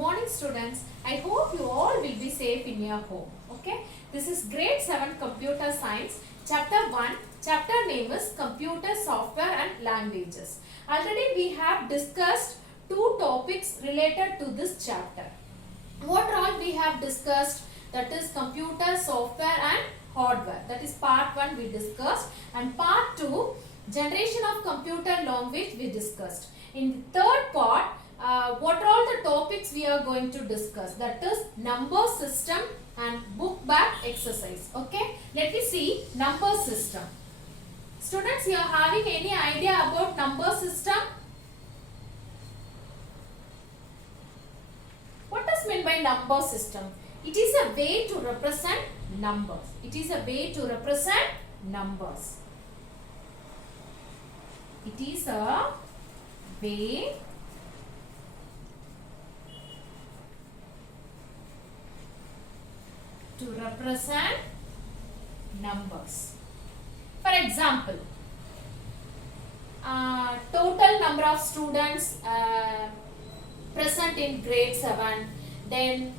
morning students. I hope you all will be safe in your home. Okay. This is grade 7 computer science chapter 1. Chapter name is computer software and languages. Already we have discussed two topics related to this chapter. What all we have discussed, that is computer software and hardware. That is part 1 we discussed, and part 2 generation of computer language we discussed. In the third part, what are all the topics we are going to discuss, that is number system and book back exercise. Okay, let me see number system. Students, you are having any idea about number system? What does mean by number system? It is a way to represent numbers. It is a way to represent numbers. It is a way to represent numbers. For example, total number of students present in grade 7, then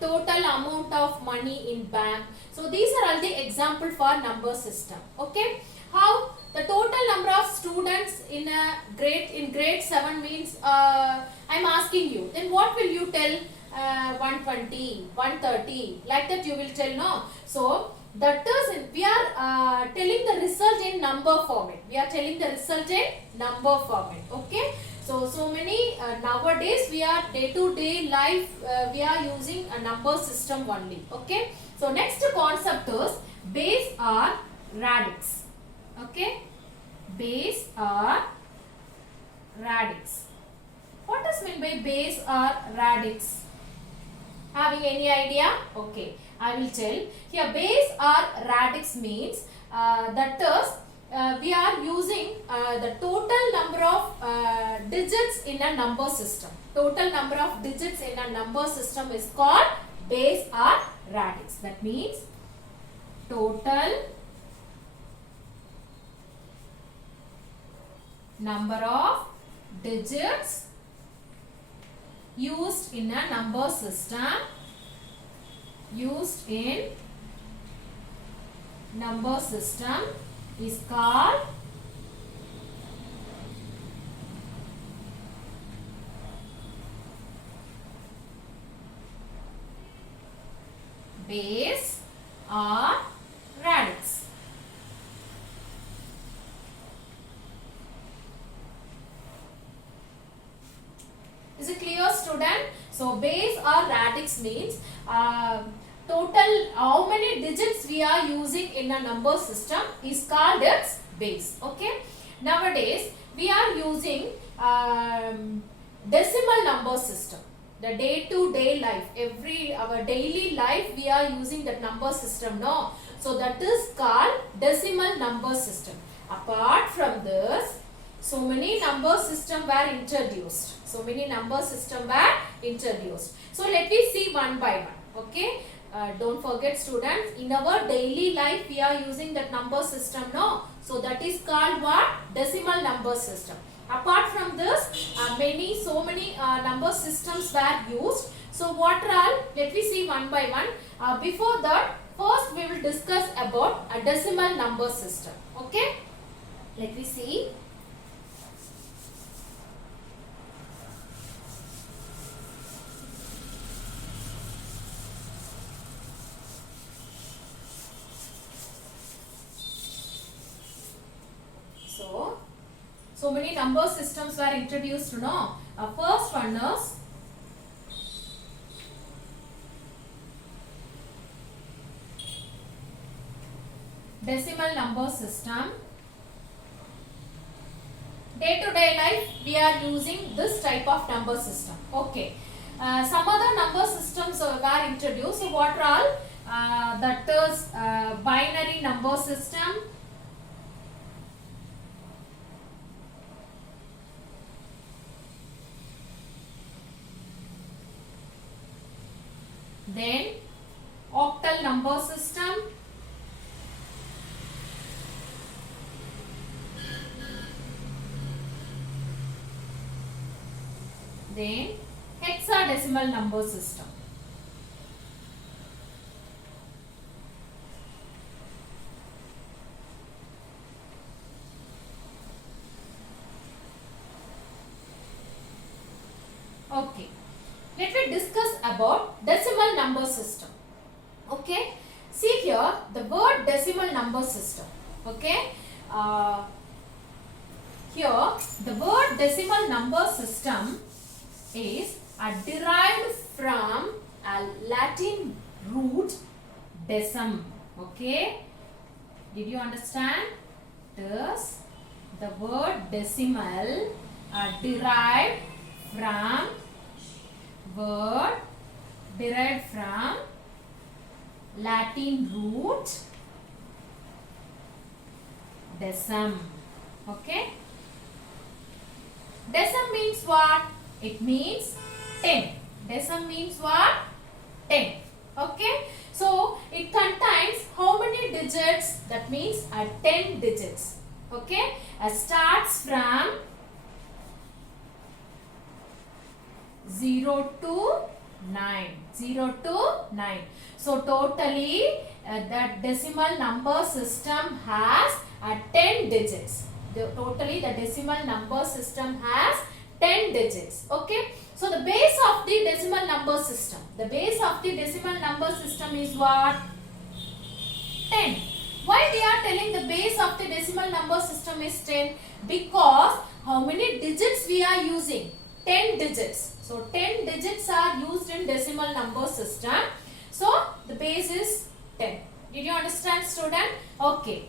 total amount of money in bank. So these are all the example for number system. Okay, how the total number of students in a grade 7 means, I am asking you, then what will you tell? 120, 130, like that you will tell, no? So that is, we are telling the result in number format. We are telling the result in number format. Okay, so many nowadays we are day to day life we are using a number system only. Okay, so next concept is base or radix. Okay, base or radix. What does mean by base or radix? Having any idea? Okay, I will tell. Here base or radix means that is we are using the total number of digits in a number system. Total number of digits in a number system is called base or radix. That means total number of digits used in a number system, is called base or radix. Is it clear, student? So base or radix means total how many digits we are using in a number system is called its base. Okay, nowadays we are using decimal number system. The day to day life, our daily life we are using that number system, no? So that is called decimal number system. Apart from this, so many number system were introduced. So let me see one by one. Okay, don't forget, students, in our daily life we are using that number system, no? So that is called what? Decimal number system. Apart from this, so many number systems were used. So what are all? Let me see one by one. Before that, first we will discuss about a decimal number system. Okay, let me see. So many number systems were introduced, no? First one is decimal number system. Day to day life we are using this type of number system. Okay, some other number systems were introduced. So what are all? That is binary number system, then octal number system, then hexadecimal number system. Okay, let me discuss about decimal number system. Okay, see here the word decimal number system. Okay, here the word decimal number system is derived from a Latin root decim. Okay, did you understand? Thus, the word decimal derived from Latin root decim. Okay, decim means what? It means 10. Decim means what? 10. Okay, so it contains how many digits? That means 10 digits. Okay, starts from 0 to 9. 0 to 9. So totally that decimal number system has 10 digits. Totally the decimal number system has 10 digits. Okay. So the base of the decimal number system. The base of the decimal number system is what? 10. Why we are telling the base of the decimal number system is 10? Because how many digits we are using? 10 digits. So 10 digits are used in decimal number system. So the base is 10. Did you understand, student? Okay.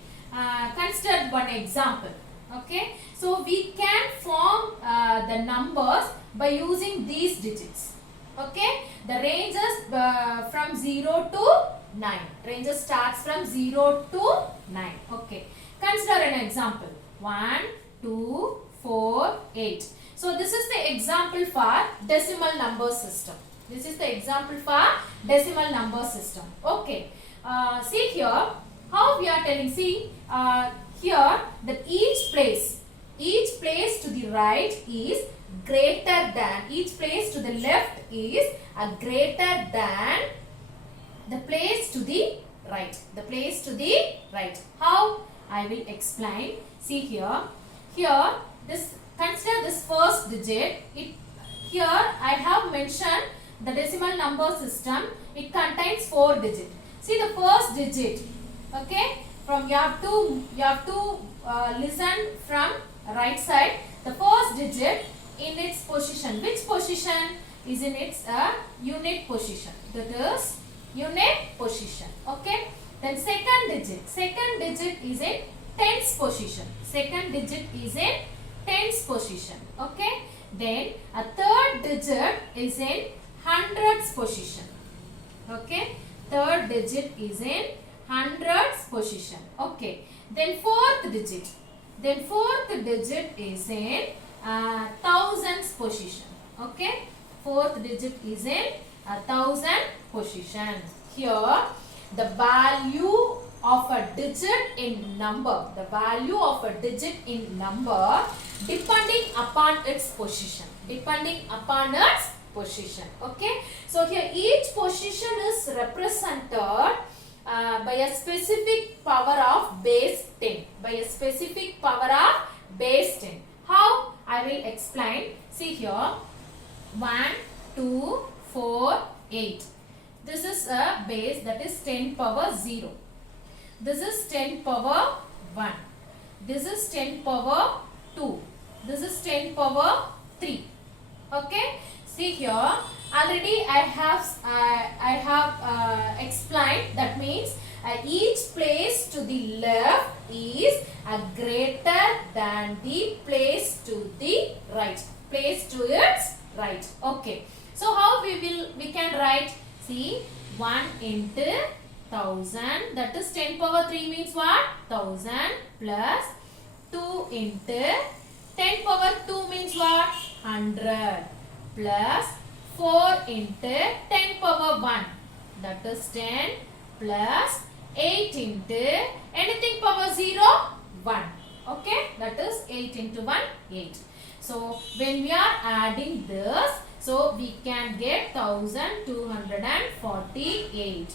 Consider one example. Okay. So we can form the numbers by using these digits. Okay. The ranges from 0 to 9. Ranges starts from 0 to 9. Okay. Consider an example. 1, 2, 4, 8. So this is the example for decimal number system. This is the example for decimal number system. Okay. See here how we are telling. See here that each place to the right is greater than, each place to the left is greater than the place to the right. The place to the right. How? I will explain. See here. Here this, consider this first digit. Here I have mentioned the decimal number system. It contains 4 digits. See the first digit. Okay. From you have to listen from right side. The first digit in its position. Which position is in its unit position? That is unit position. Okay. Then second digit. Second digit is in tens position. Second digit is in tens position. Okay. Then a third digit is in hundreds position. Okay. Third digit is in hundreds position. Okay. Then fourth digit. Then fourth digit is in thousands position. Okay. Fourth digit is in thousand position. Here the value of a digit in number. The value of a digit in number depending upon its position. Depending upon its position. Okay. So here each position is represented by a specific power of base 10. By a specific power of base 10. How? I will explain. See here. 1, 2, 4, 8. This is a base, that is 10 power 0. This is 10 power 1. This is 10 power 2. This is 10 power 3. Okay. See here. Already I have explained. That means each place to the left is greater than the place to the right. Place to its right. Okay. So how we can write? See, 1 into 1000, that is 10 power 3 means what? 1000 plus 2 into 10 power 2 means what? 100 plus 4 into 10 power 1, that is 10 plus 8 into anything power 0, 1. Okay, that is 8 into 1, 8. So when we are adding this, So we can get 1248.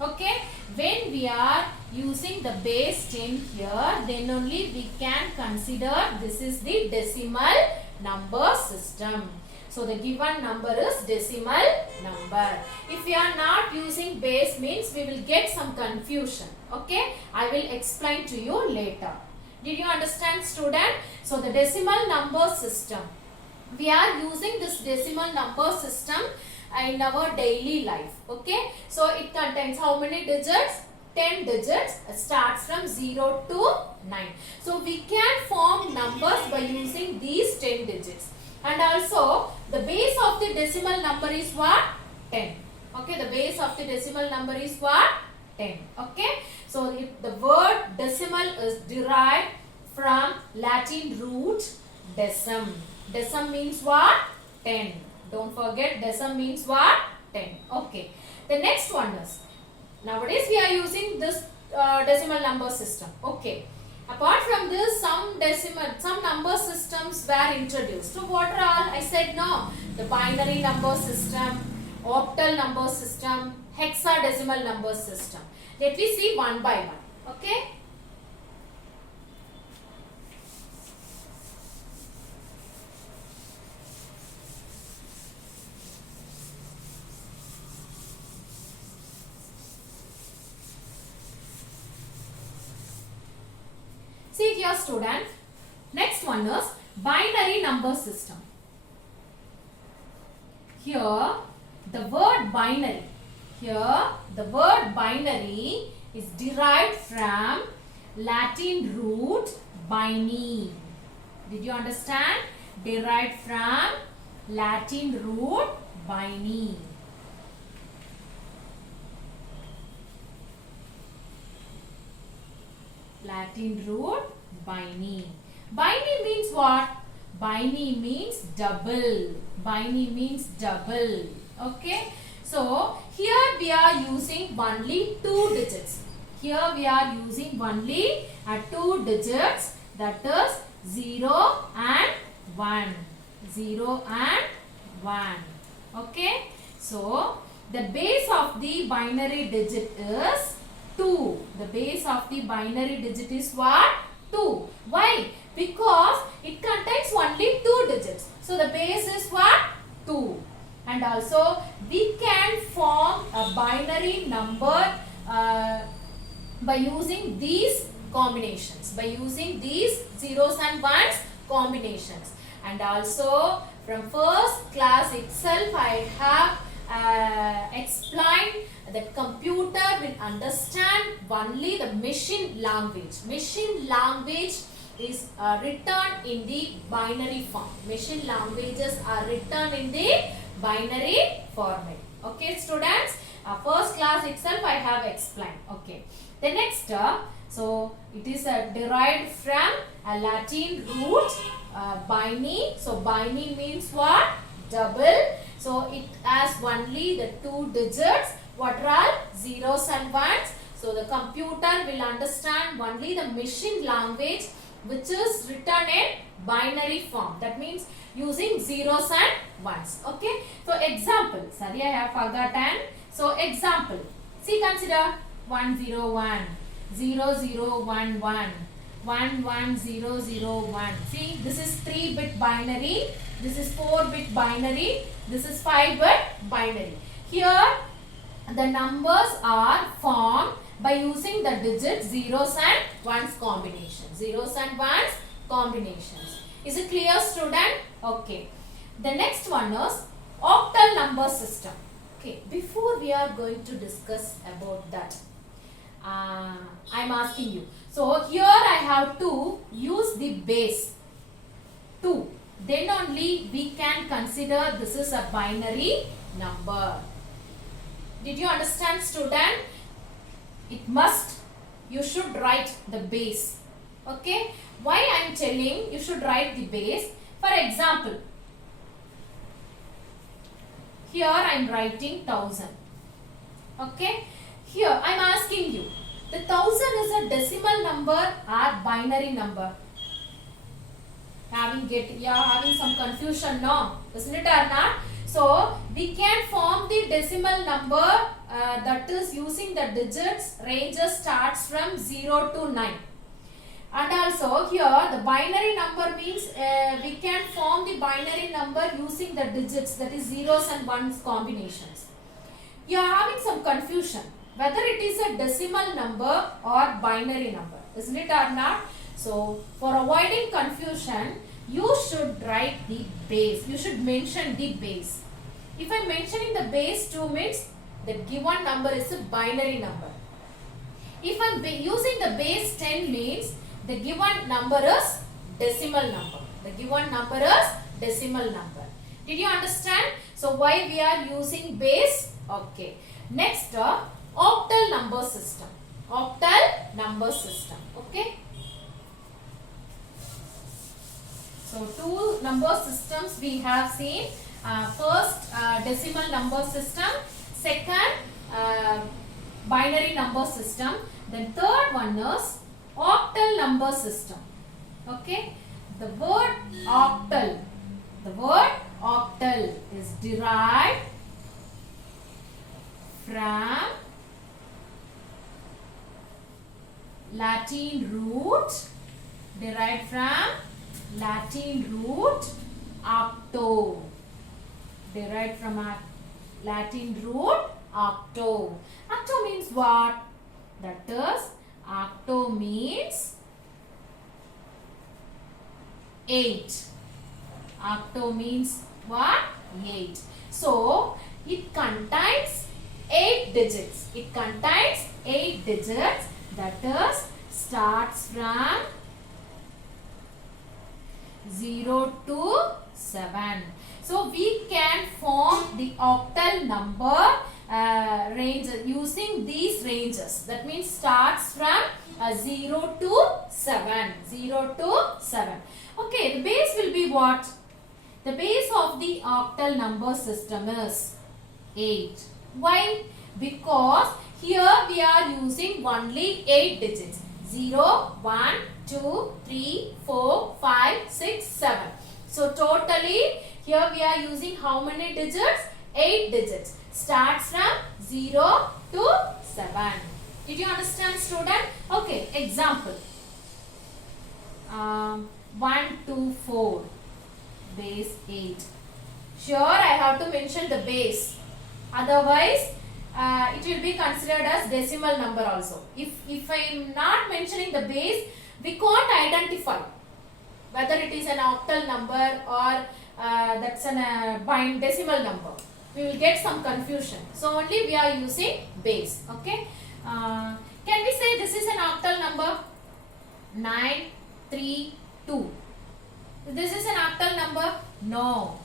Okay, when we are using the base 10 here, then only we can consider this is the decimal number system. So the given number is decimal number. If we are not using base, means we will get some confusion. Okay, I will explain to you later. Did you understand, student? So the decimal number system, we are using this decimal number system in our daily life. Okay, so it contains how many digits? 10 digits, starts from 0 to 9. So we can form numbers by using these 10 digits. And also the base of the decimal number is what? 10. Okay, the base of the decimal number is what? 10. Okay, so if the word decimal is derived from Latin root decim. Decim means what? 10. Don't forget, decim means what? 10. Okay. The next one is, nowadays we are using this decimal number system. Okay. Apart from this, some number systems were introduced. So what are all? I said no. The binary number system, octal number system, hexadecimal number system. Let me see one by one. Okay. See here, student. Next one is binary number system. Here the word binary. Here the word binary is derived from Latin root bini. Did you understand? Derived from Latin root bini. Latin root bini. Bini means what? Bini means double. Bini means double. Okay. So here we are using only 2 digits. Here we are using only 2 digits, that is 0 and 1. 0 and 1. Okay. So the base of the binary digit is 2. The base of the binary digit is what? 2. Why? Because it contains only 2 digits. So the base is what? 2. And also we can form a binary number by using these combinations. By using these zeros and ones combinations. And also from first class itself I have explained that computer will understand only the machine language. Machine language is written in the binary form. Machine languages are written in the binary format. Okay, students, first class itself I have explained. Okay, the next so it is derived from a Latin root bini. So bini means what? Double. So it has only the 2 digits. What are all? Zeros and ones. So the computer will understand only the machine language which is written in binary form. That means using zeros and ones. Okay. So example. Sorry, I have forgotten. So example. See, consider 101, 0011, 11001. See, this is 3-bit binary. This is 4-bit binary. This is 5-bit binary. Here the numbers are formed by using the digits zeros and ones combination. Zeros and ones combinations. Is it clear, student? Okay. The next one is octal number system. Okay. Before we are going to discuss about that, I am asking you. So here I have to use the base 2. Then only we can consider this is a binary number. Did you understand, student? It must, you should write the base. Okay. Why I am telling you should write the base? For example, here I am writing 1000. Okay. Here I am asking you, the 1000 is a decimal number or binary number? Having some confusion, no? Isn't it or not? So we can form the decimal number that is using the digits ranges starts from 0 to 9. And also here the binary number means we can form the binary number using the digits, that is zeros and ones combinations. You are having some confusion whether it is a decimal number or binary number, isn't it or not? So for avoiding confusion, you should write the base. You should mention the base. If I am mentioning the base 2 means the given number is a binary number. If I am using the base 10 means the given number is decimal number. The given number is decimal number. Did you understand? So why we are using base? Okay. Next, octal number system. Octal number system. Okay. So two number systems we have seen. First, decimal number system. Second, binary number system. Then third one is octal number system. Okay. The word octal is derived from Latin root octo. Derived from Latin root octo. Octo means what? That is, octo means 8. Octo means what? 8. So it contains 8 digits. It contains 8 digits, that is starts from 0 to 7. So we can form the octal number range using these ranges. That means starts from 0 to 7. 0 to 7. Okay, the base will be what? The base of the octal number system is 8. Why? Because here we are using only 8 digits. 0, 1, 2, 3, 4, 5, 6, 7. So totally here we are using how many digits? 8 digits. Starts from 0 to 7. Did you understand, student? Okay, example. 1, 2, 4. Base 8. Sure, I have to mention the base. Otherwise, it will be considered as decimal number also. If I am not mentioning the base, we can't identify whether it is an octal number or that's a decimal number. We will get some confusion. So only we are using base. Okay. Can we say this is an octal number? 9, 3, 2. This is an octal number? No.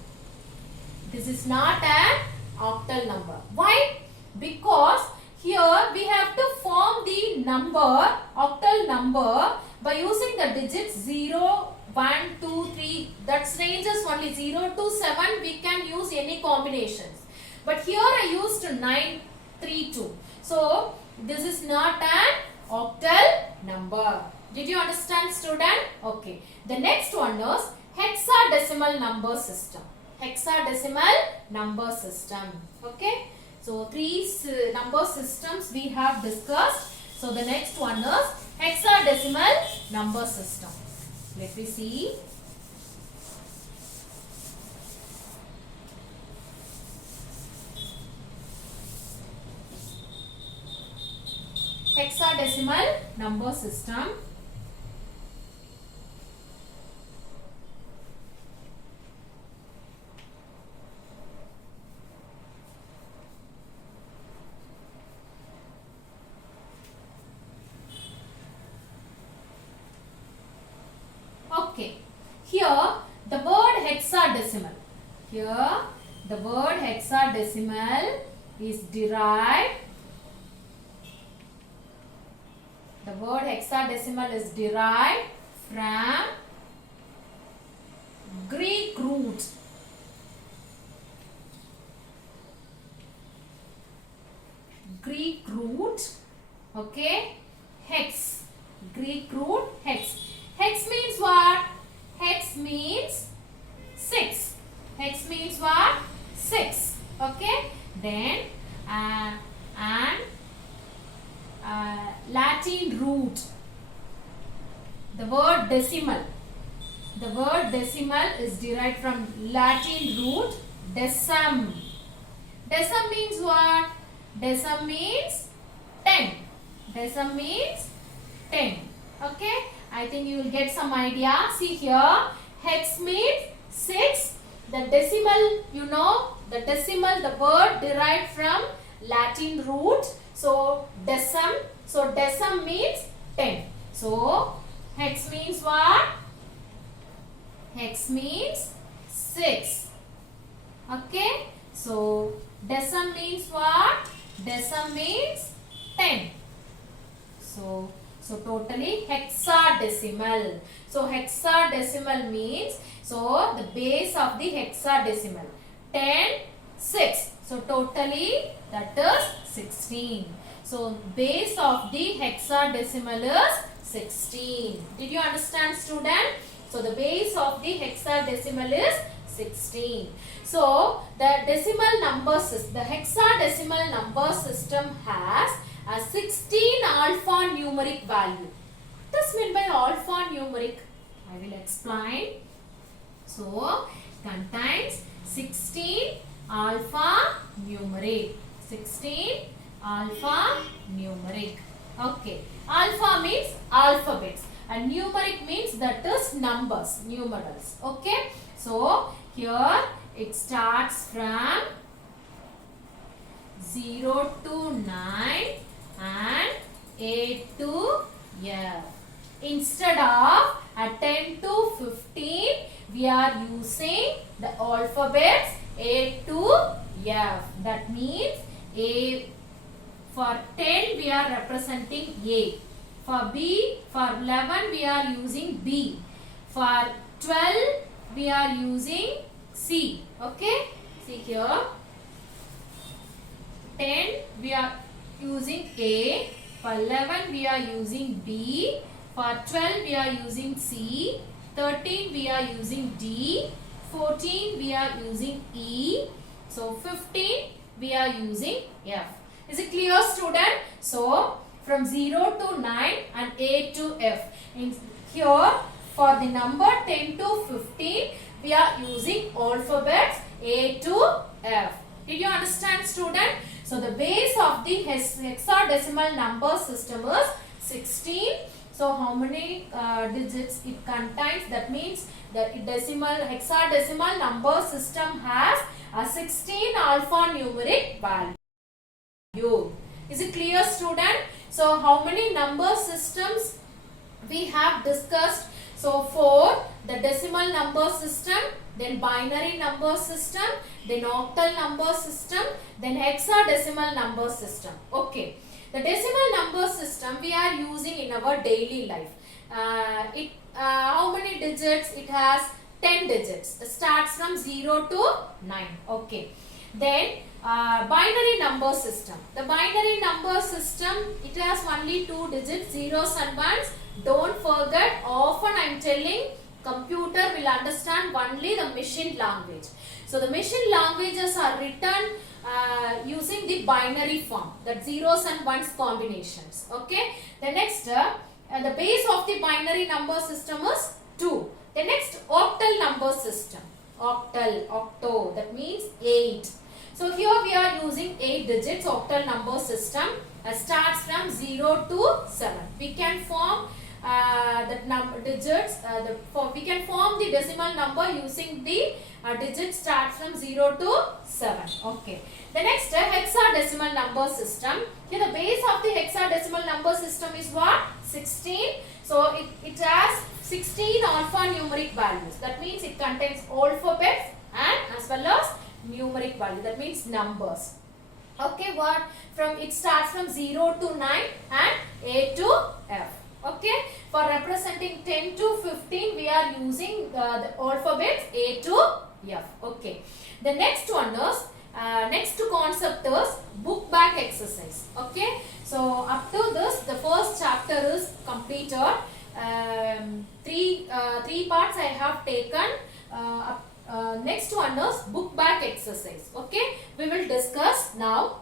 This is not an octal number. Why? Because here we have to form the number, octal number, by using the digits 0, 1, 2, 3. That's ranges only 0 to 7. We can use any combinations. But here I used 9, 3, 2. So this is not an octal number. Did you understand, student? Okay. The next one is hexadecimal number system. Hexadecimal number system. Okay. So three number systems we have discussed. So the next one is hexadecimal number system. Let me see. Hexadecimal number system. Okay, here the word hexadecimal. Here the word hexadecimal is derived. The word hexadecimal is derived from Greek root. Greek root. Okay, hex. Greek root hex. Hex means what? Hex means 6. Hex means what? 6. Okay. Then and Latin root. The word decimal. The word decimal is derived from Latin root decim. Decim means what? Decim means 10. Decim means 10. Okay. I think you will get some idea. See here. Hex means 6. The decimal, you know, the decimal, the word derived from Latin root. So, decim. So, decim means 10. So, hex means what? Hex means 6. Okay. So, decim means what? Decim means 10. So totally hexadecimal. So, hexadecimal means, so the base of the hexadecimal. 10, 6. So, totally that is 16. So, base of the hexadecimal is 16. Did you understand, student? So, the base of the hexadecimal is 16. So, the decimal number system, the hexadecimal number system has a 16 alphanumeric value. What does mean by alphanumeric? I will explain. So, it contains 16 alphanumeric. 16 alphanumeric. Okay. Alpha means alphabets and numeric means that is numbers, numerals. Okay. So, here it starts from 0 to 9 and 8 to F. Instead of 10 to 15, we are using the alphabets A to F. That means A. For 10, we are representing A. For B, for 11, we are using B. For 12, we are using C. Okay? See here. 10, we are using A. For 11, we are using B. For 12, we are using C. 13, we are using D. 14, we are using E. So, 15, we are using F. Is it clear, student? So, from 0 to 9 and A to F. Here, for the number 10 to 15, we are using alphabets A to F. Did you understand, student? So, the base of the hexadecimal number system is 16. So, how many digits it contains? That means the hexadecimal number system has a 16 alphanumeric value. Is it clear, student? So, how many number systems we have discussed? So, 4, the decimal number system, then binary number system, then octal number system, then hexadecimal number system. Okay. The decimal number system we are using in our daily life. How many digits? It has 10 digits. It starts from 0 to 9. Okay. Then binary number system. The binary number system, it has only 2 digits, zeros and ones. Don't forget, often I am telling, computer will understand only the machine language. So, the machine languages are written using the binary form, that zeros and ones combinations. Okay. The next, the base of the binary number system is 2. The next, octal number system. Octo, that means 8. So, here we are using 8 digits octal number system. Starts from 0 to 7. We can form the number digits. We can form the decimal number using the digit starts from 0 to 7. Okay. The next, hexadecimal number system. Here the base of the hexadecimal number system is what? 16. So, it has 16 alphanumeric values. That means it contains alphabets and as well as numeric value. That means numbers. Okay, what? It starts from 0 to 9 and A to F. Okay, for representing 10 to 15, we are using the alphabets A to F. Okay, the next one is, next concept is book back exercise. Okay, so up to this, the first chapter is completed. Three parts I have taken. Next one is book back exercise. exercise. Okay, we will discuss now.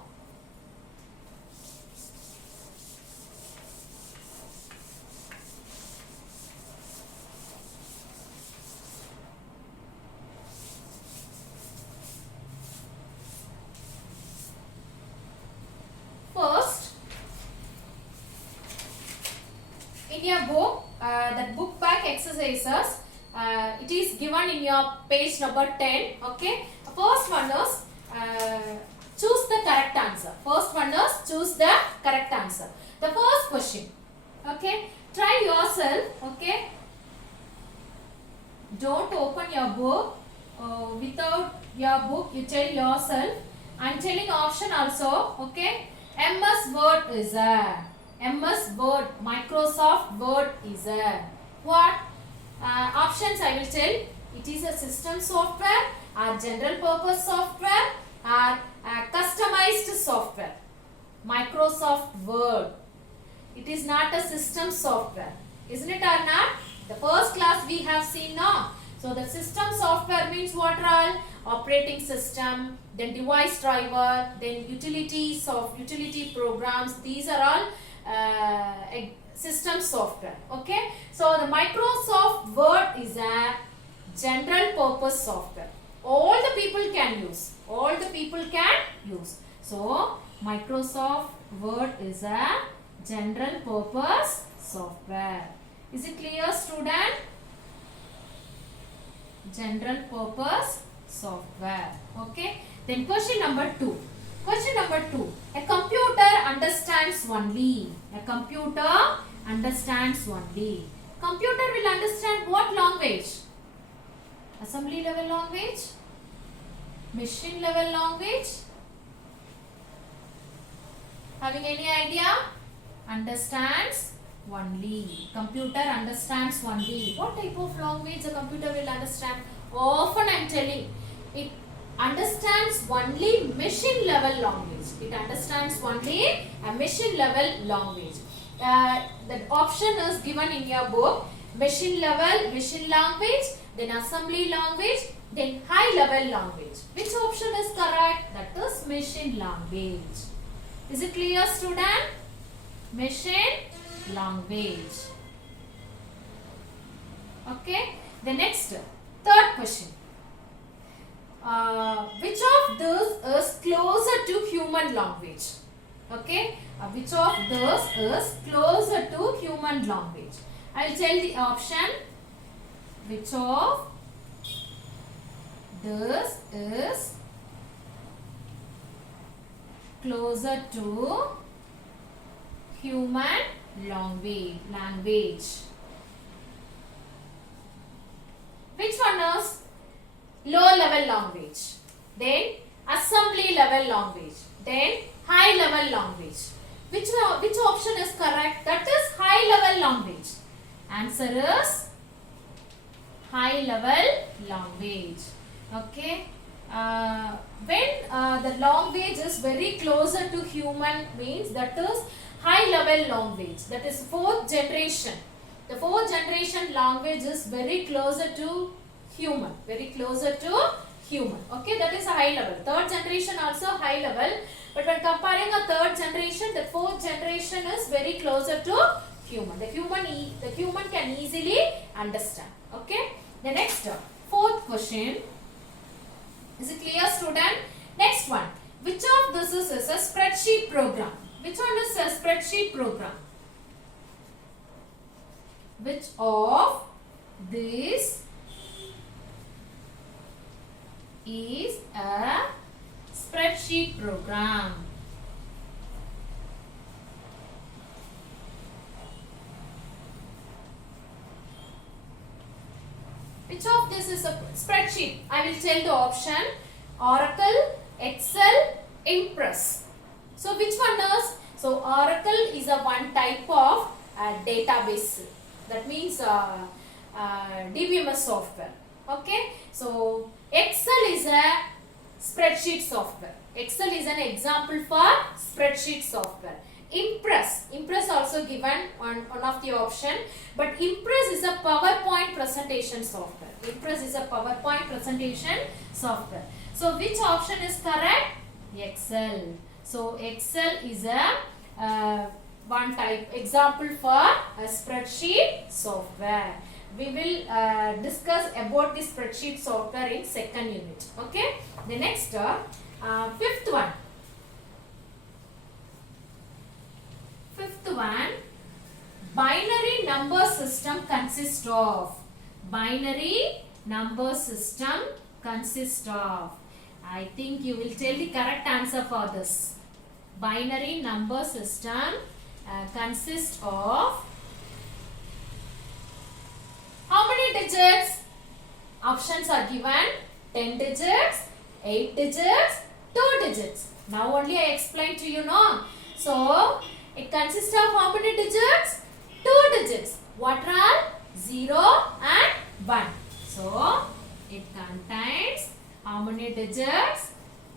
First, in your book, that book back exercises, it is given in your page number 10. Okay, first one is choose the correct answer. First one is choose the correct answer. The first question. Okay, try yourself. Okay, don't open your book. Without your book, you tell yourself. I'm telling option also. Okay, MS Word is a MS Word, Microsoft Word is a what? Options I will tell. It is a system software or general purpose software or customized software. Microsoft Word. It is not a system software. Isn't it or not? The first class we have seen now. So the system software means what all? Operating system, then device driver, then utility programs. These are all system software. Okay, so the Microsoft Word is a general purpose software. All the people can use. All the people can use. So Microsoft Word is a general purpose software. Is it clear, student? General purpose software. Okay, then question number 2. Question number 2. A computer understands only. A computer understands only. Computer will understand what language? Assembly level language? Machine level language? Having any idea? Understands only. Computer understands only. What type of language a computer will understand? Often I am telling, it understands only machine level language. It understands only a machine level language. The option is given in your book. Machine level, machine language, then assembly language, then high level language. Which option is correct? That is machine language. Is it clear, student? Machine language. Okay. The next, third question. Which of these is closer to human language? Okay. Which of these is closer to human language? I will tell the option. Which of this is closer to human language? Which one is low level language? Then assembly level language? Then high level language? Which option is correct? That is high level language. Answer is high level language. Okay. When the language is very closer to human means that is high level language. That is fourth generation. The fourth generation language is very closer to human. Very closer to human. Okay, that is a high level. Third generation also high level. But when comparing a third generation, the fourth generation is very closer to human. The human can easily understand. Okay. The next, fourth question. Is it clear, student? Next one. Which of this is a spreadsheet program? Which one is a spreadsheet program? Which of these is a spreadsheet program? Which of this is a spreadsheet? I will tell the option. Oracle, Excel, Impress. So which one is? So Oracle is a one type of database. That means DBMS software. Okay. So Excel is a spreadsheet software. Excel is an example for spreadsheet software. Impress also given one of the option, but Impress is a PowerPoint presentation software. Impress is a PowerPoint presentation software. So which option is correct? Excel. So Excel is a one type example for a spreadsheet software. We will discuss about the spreadsheet software in second unit. Okay. The next fifth one. Fifth one, binary number system consists of. Binary number system consists of. I think you will tell the correct answer for this. Binary number system consists of how many digits? Options are given: 10 digits, 8 digits, 2 digits. Now only I explained to you, no? So it consists of how many digits? 2 digits. What are 0 and 1? So it contains how many digits?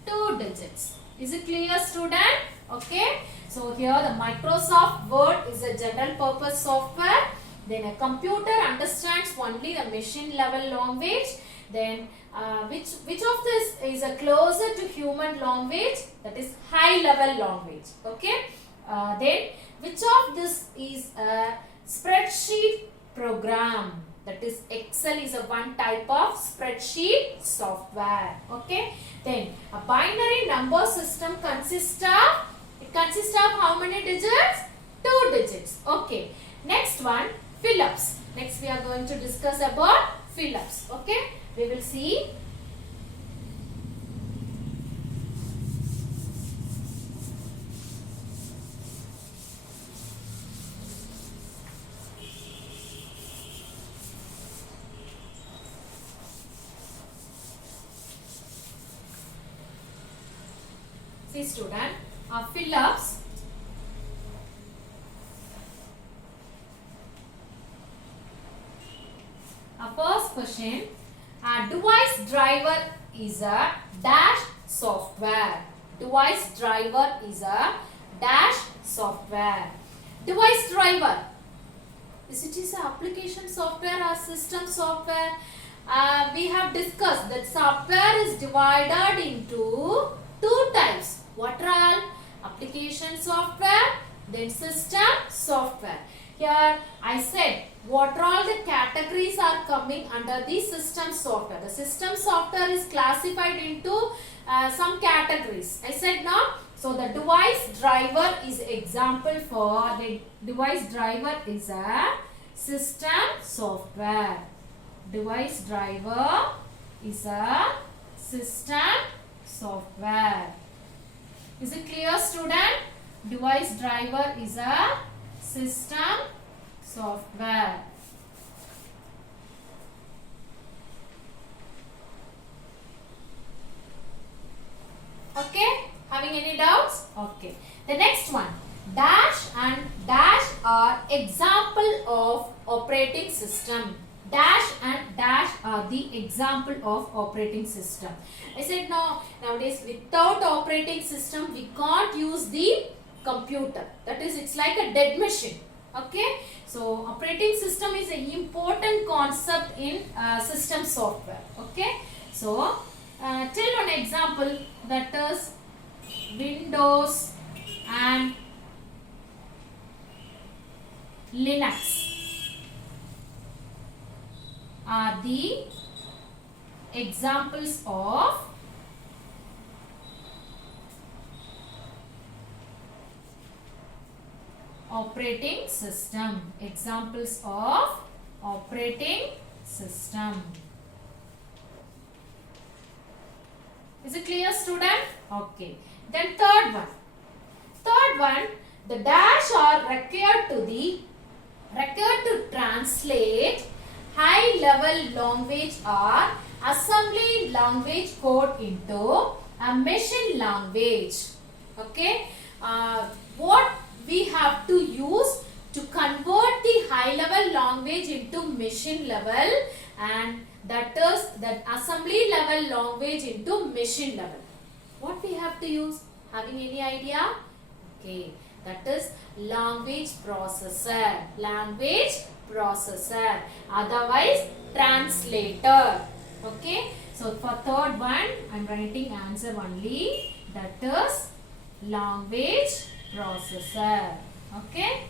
2 digits. Is it clear, student? Okay. So here the Microsoft Word is a general purpose software. Then a computer understands only the machine level language. Then which of this is a closer to human language? That is high level language. Okay. Then which of this is a spreadsheet program? That is Excel is a one type of spreadsheet software. Okay. Then a binary number system consists of how many digits? 2 digits. Okay. Next one, fill-ups. Next we are going to discuss about fill-ups. Okay. We will see. See student, fill-ups. First question, device driver is a dash software. Device driver is a dash software. Device driver, is it is an application software or system software? We have discussed that software is divided into two types. What are all? Application software, then system software. Here I said what are all the categories are coming under the system software. The system software is classified into some categories. I said no. So the device driver is example for the device driver is a system software. Device driver is a system software. Is it clear, student? Device driver is a system software. Okay? Having any doubts? Okay. The next one. Dash and dash are example of operating system. Dash and dash are the example of operating system. I said no, nowadays without operating system we can't use the computer. That is, it's like a dead machine. Okay. So operating system is an important concept in system software. Okay. So tell one example, that is Windows and Linux are the examples of operating system. Examples of operating system. Is it clear, student? Okay. Then third one. Third one, the dash are required to translate high level language or assembly language code into a machine language. Okay. What we have to use to convert the high level language into machine level, and that is that assembly level language into machine level. What we have to use? Having any idea? Okay, that is language processor. Language processor, otherwise translator. Okay, So for third one, I am writing answer only. That is language processor. Okay.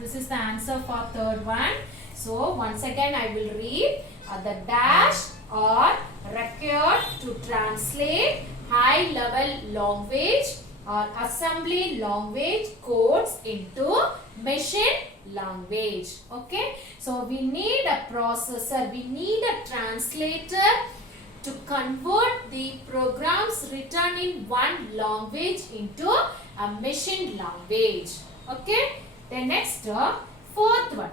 This is the answer for third one. So once again I will read. The dash are required to translate high level language or assembly language codes into machine language. Okay. So we need a processor, we need a translator to convert the programs written in one language into a machine language. Okay. Then next, fourth one.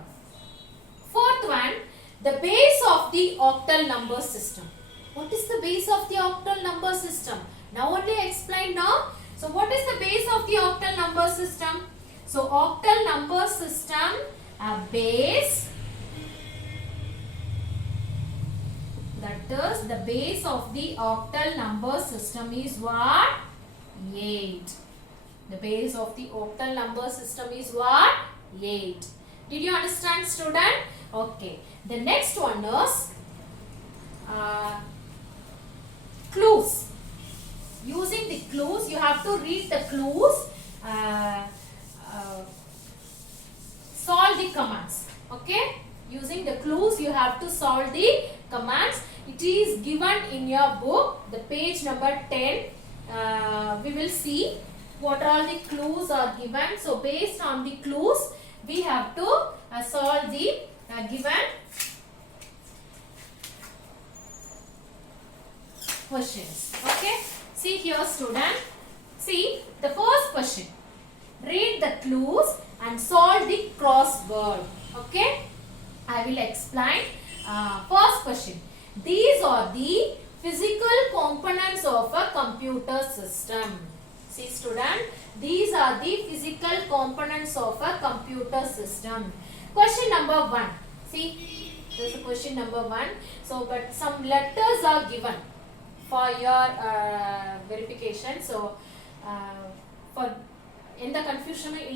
Fourth one, the base of the octal number system. What is the base of the octal number system? Now only explain now. So what is the base of the octal number system? So octal number system, base, that is the base of the octal number system is what? 8. The base of the octal number system is what? 8. Did you understand, student? Okay. The next one is clues. Using the clues, you have to read the clues, solve the commands. Okay. Using the clues, you have to solve the commands. It is given in your book, the page number 10. We will see what all the clues are given. So based on the clues, we have to solve the given questions. Okay. See here, student. See the first question. Read the clues and solve the crossword. Okay. I will explain. First question. These are the physical components of a computer system. See, student, these are the physical components of a computer system. Question number 1. See, this is question number 1. So, but some letters are given for your verification. So, for in the confusion it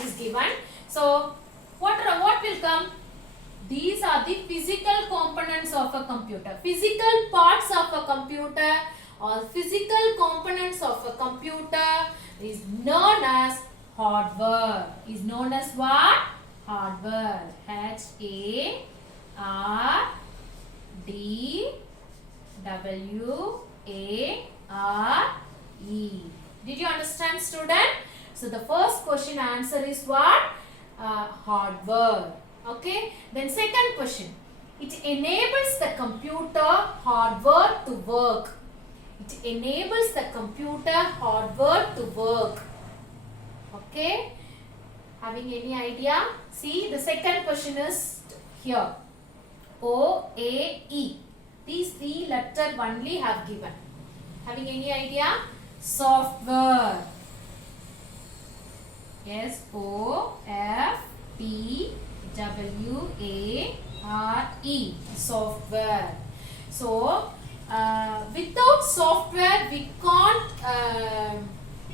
is given. So, what will come? These are the physical components of a computer. Physical parts of a computer or physical components of a computer is known as hardware. Is known as what? Hardware. H-A-R-D-W-A-R-E. Did you understand, student? So the first question answer is what? Hardware. Okay. Then second question. It enables the computer hardware to work. It enables the computer hardware to work. Okay. Having any idea? See, the second question is here. O-A-E. These 3 letters only have given. Having any idea? Software. S-O-F-T-W-A-R-E. Software. So, without software, we can't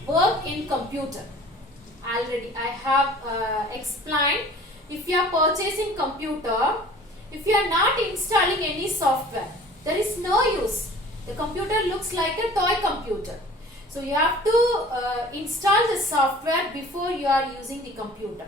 work in computer. Already, I have explained. If you are purchasing computer, if you are not installing any software, there is no use. The computer looks like a toy computer. So you have to install the software before you are using the computer.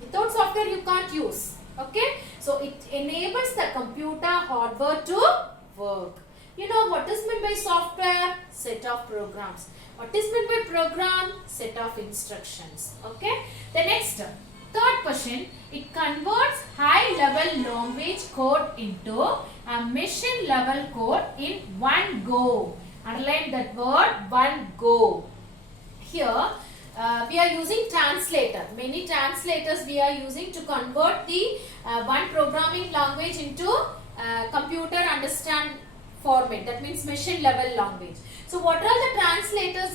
Without software, you can't use. Okay. So it enables the computer hardware to work. You know what is meant by software? Set of programs. What is meant by program? Set of instructions. Okay. The next, third question. It converts high level language code into a machine level code in one go. Underline that word, one go. Here we are using translator. Many translators we are using to convert the one programming language into computer understand format. That means machine level language. So what are the translators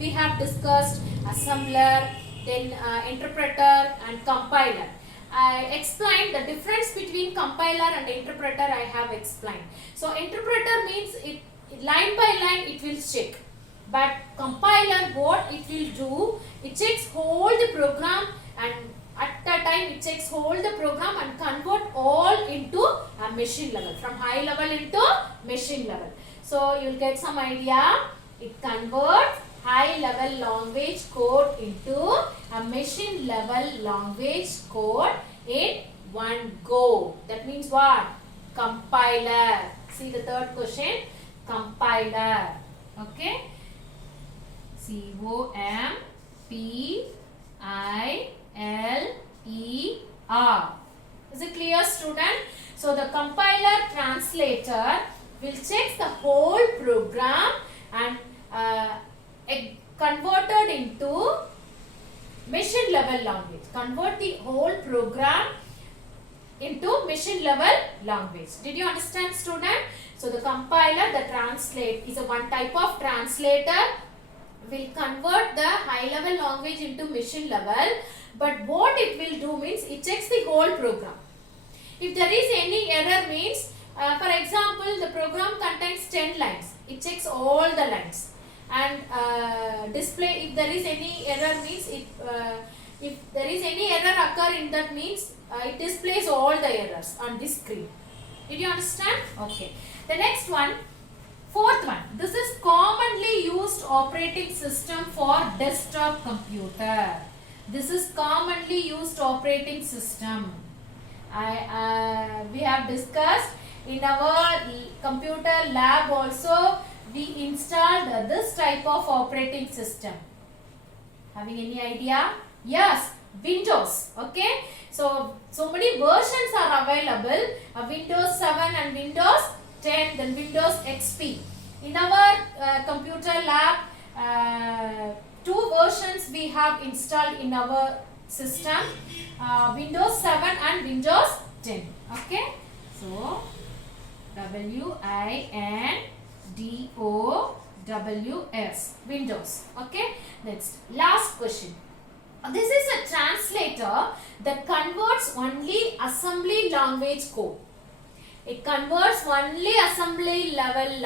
we have discussed? Assembler, then interpreter and compiler. I explained the difference between compiler and interpreter. I have explained. So interpreter means it line by line it will check. But compiler, what it will do, it checks whole the program and At a time it checks whole the program and convert all into a machine level, from high level into machine level. So you will get some idea. It converts high level language code into a machine level language code in one go. That means what? Compiler. See the third question. Compiler. Okay. C-O-M-P-I-L-E-R. Is it clear, student? So the compiler translator will check the whole program and converted into machine level language. Convert the whole program into machine level language. Did you understand, student? So the compiler, the translate is a one type of translator, will convert the high level language into machine level, but what it will do means it checks the whole program. If there is any error means, for example, the program contains 10 lines, it checks all the lines and display. If there is any error means if there is any error occur in that means it displays all the errors on this screen. Did you understand? Okay. The next one, fourth one. This is commonly used operating system for desktop computer. This is commonly used operating system. We have discussed in our computer lab also. We installed this type of operating system. Having any idea? Yes, Windows. Okay. So many versions are available. Windows 7 and Windows 10, then Windows XP. In our computer lab, two versions we have installed in our system. Windows 7 and Windows 10. Okay. So WINDOWS, Windows. Okay. Next, last question. This is a translator that converts only assembly language code. It converts only assembly level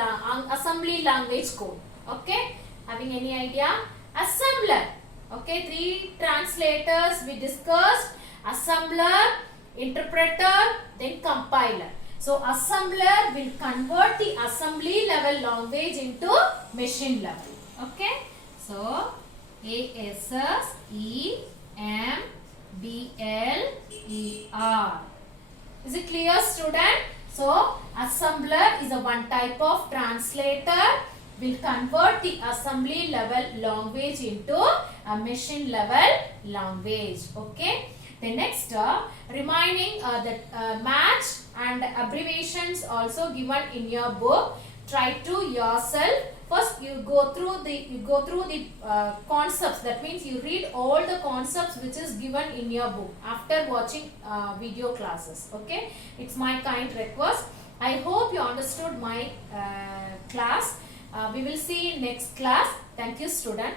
assembly language code. Okay. Having any idea? Assembler. Okay. Three translators we discussed: assembler, interpreter, then compiler. So assembler will convert the assembly level language into machine level. Okay. So ASSEMBLER. Is it clear, student? So assembler is a one type of translator, will convert the assembly level language into a machine level language. Okay. The next remaining the match and abbreviations also given in your book. Try to yourself. First you go through the concepts. That means you read all the concepts which is given in your book after watching video classes. Okay. It's my kind request. I hope you understood my class. We will see in next class. Thank you, student.